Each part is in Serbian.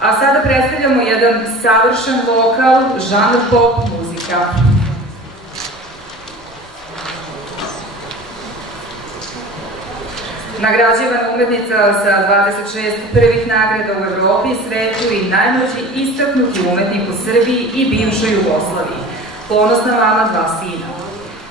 A sada predstavljamo jedan savršen vokal, žanr pop muzika. Nagrađivana umetnica sa 26 prvih nagrada u Evropi, svetu i najmlađi istaknuti umetnik u Srbiji i bivšoj Jugoslaviji. Ponosna mama 2 sina.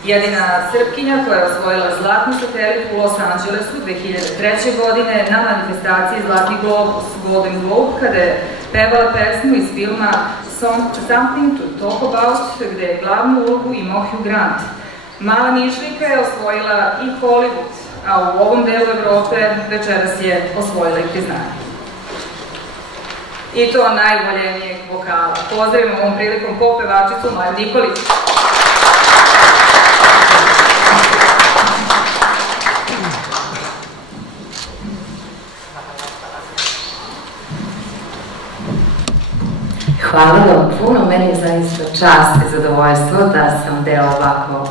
Jedina Srpkinja koja je osvojila Zlatni satelit u Los Angelesu 2003. godine na manifestaciji Zlatni globus, Golden Globe, kada je pevala pesmu iz filma Something to Talk About, gde je glavnu ulogu imao Hugh Grant. Mala Nišlijka je osvojila i Hollywood, a u ovom delu Evrope večeras je osvojila i priznanje. I to najvoljenijeg vokala. Pozdravimo ovom prilikom pop pevačicu Maju Nikolić. Hvala vam puno, meni je zaista čast i zadovoljstvo da sam deo ovako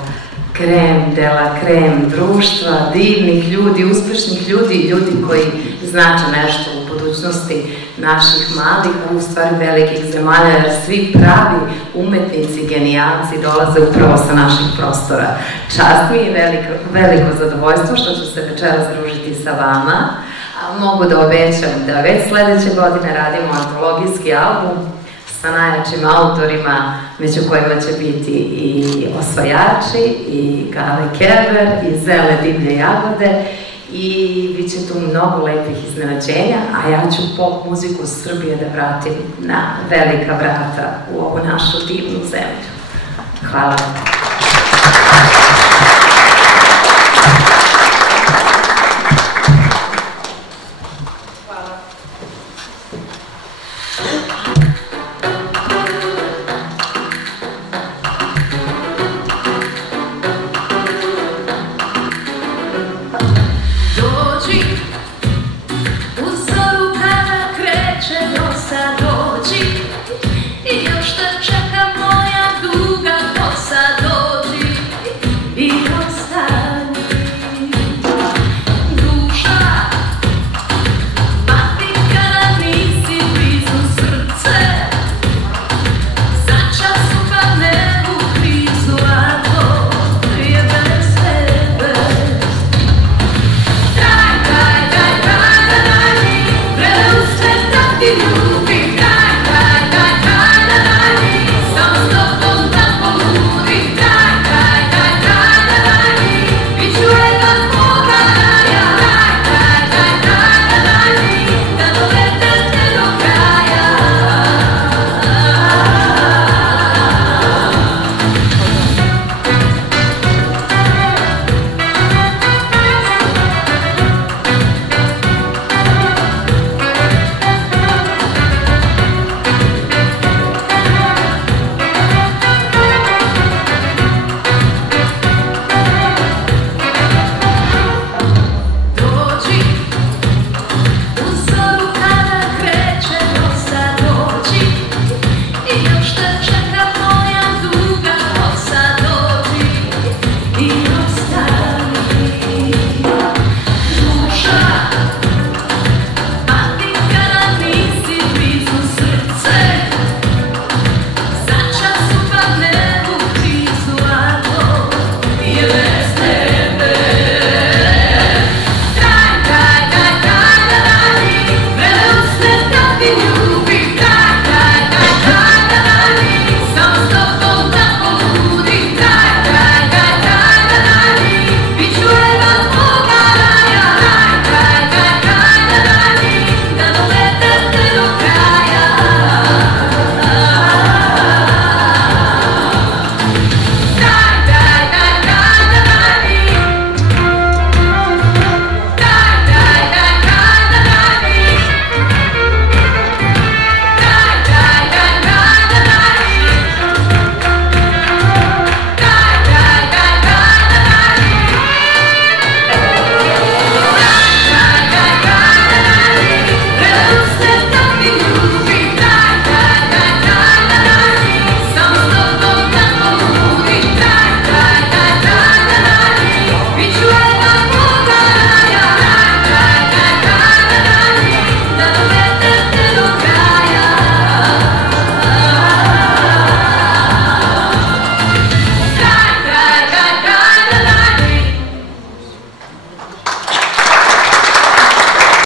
krem dela krem društva, divnih ljudi, uspešnih ljudi i ljudi koji znače nešto u budućnosti naših malih, a u stvari velikih zemalja, jer svi pravi umetnici, genijalci dolaze upravo sa naših prostora. Čast mi je veliko zadovoljstvo što ću se večeras družiti sa vama, a mogu da obećam da već sledeće godine radimo antologijski album sa najjačim autorima, među kojima će biti i Osvajači, i Gale Kerber, i Zele divlje jagode, i bit će tu mnogo lepih iznenađenja, a ja ću pop muziku Srbije da vratim na velika vrata u ovu našu divnu zemlju. Hvala vam.